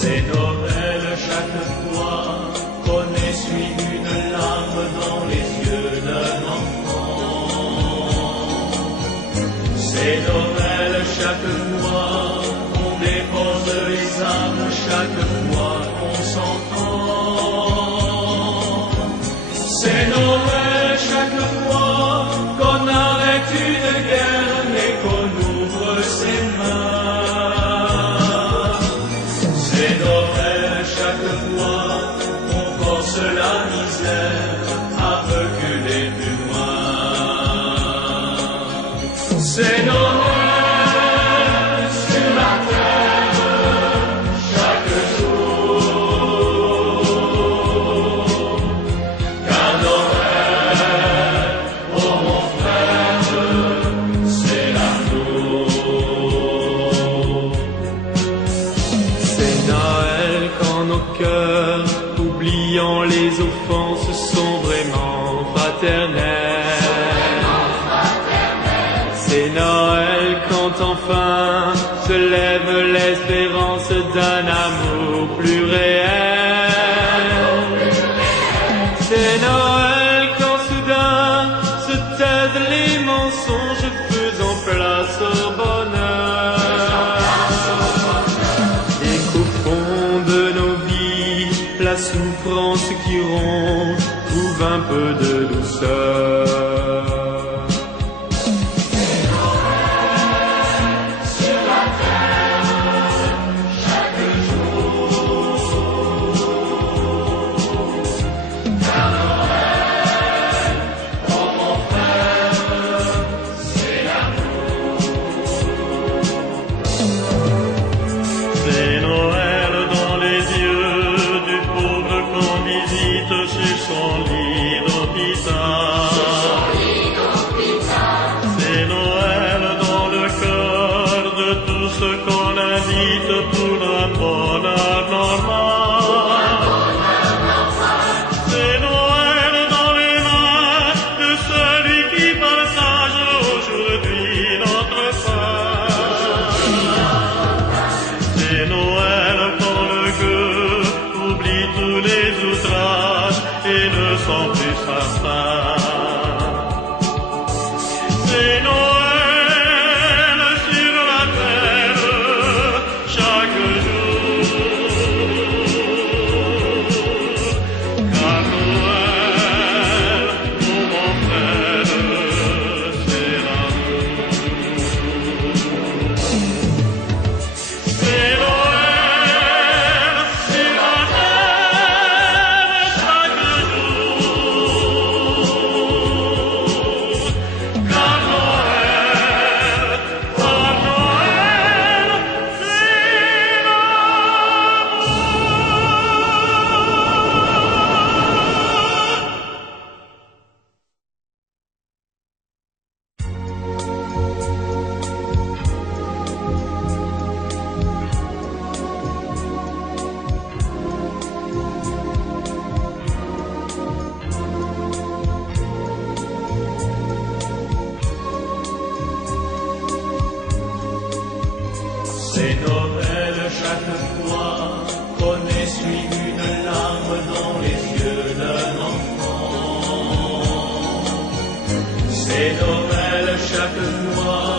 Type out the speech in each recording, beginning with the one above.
C'est Noël chaque fois qu'on essuie une larme dans les yeux d'un enfant. C'est Noël chaque fois qu'on dépose les armes, chaque fois qu'on s'entend. C'est Noël chaque fois qu'on arrête une guerre et qu'on ouvre ses mains. C'est Noël chaque fois qu'on force la misère à reculer plus loin. C'est Noël sur la terre chaque jour. Car Noël, oh mon frère, c'est l'amour. C'est Noël quand nos cœurs, oubliant les offenses, sont vraiment fraternels. C'est Noël quand enfin se lève l'espérance d'un amour plus réel. C'est Noël quand soudain se taisent les mensonges, faisant place au bonheur. Et qu'au fond de nos vies, la souffrance qui ronge trouve un peu de douceur. C'est Noël dans les yeux du pauvre qu'on visite chez son lit d'hôpital. C'est Noël dans le cœur de tout ce qu'on invite pour un bonheur normal. C'est Noël dans les mains de celui qui partage aujourd'hui notre pain. C'est Noël quand le gueux oublie tous les outrages et ne sent plus sa faim. C'est Noël sur la terre chaque jour. Car Noël, oh mon frère, c'est l'amour. C'est Noël sur la terre chaque jour. Car Noël, oh Noël, c'est C'est Noël chaque fois qu'on essuie une larme dans les yeux d'un enfant. C'est Noël chaque fois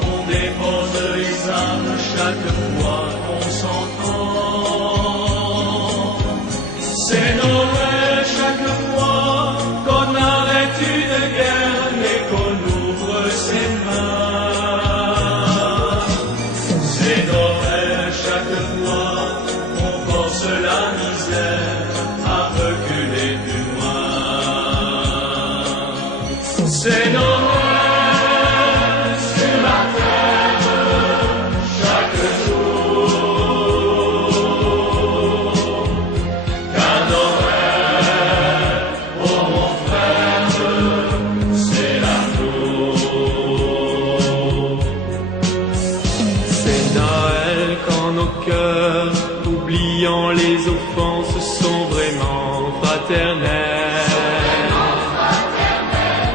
qu'on dépose les armes, chaque fois qu'on s'entend. C'est Noël chaque fois qu'on arrête une guerre et qu'on ouvre ses mains. C'est Noël chaque fois qu'on force la misère à reculer plus loin. C'est Noël sur la terre chaque jour. Car Noël, oh mon frère, c'est l'amour. C'est Noël quand nos cœurs, oubliant les offenses, sont vraiment fraternels.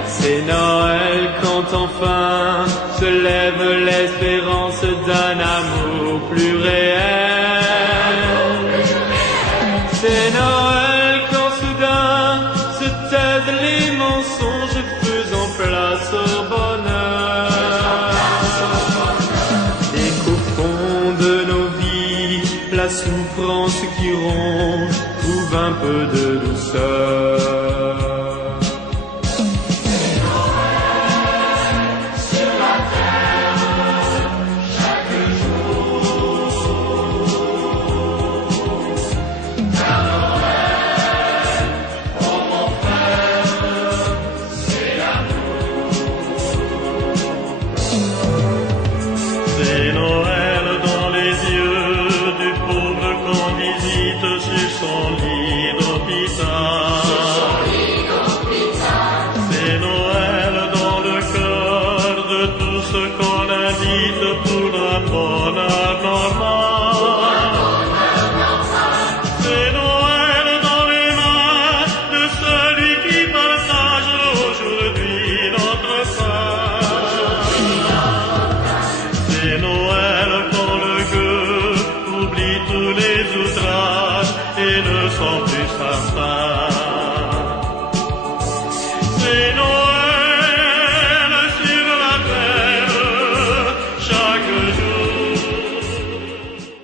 C'est Noël quand enfin se lève l'espérance d'un amour plus réel. la souffrance qui ronge trouve un peu de douceur. C'est Noël dans les yeux du pauvre qu'on visite sur son lit d'hôpital. C'est Noël dans le cœur de tout ce qu'on invite pour un bonheur normal. C'est Noël dans les mains de celui qui partage aujourd'hui notre pain. C'est Noël quand le gueux oublie tous les outrages et ne sent plus sa faim.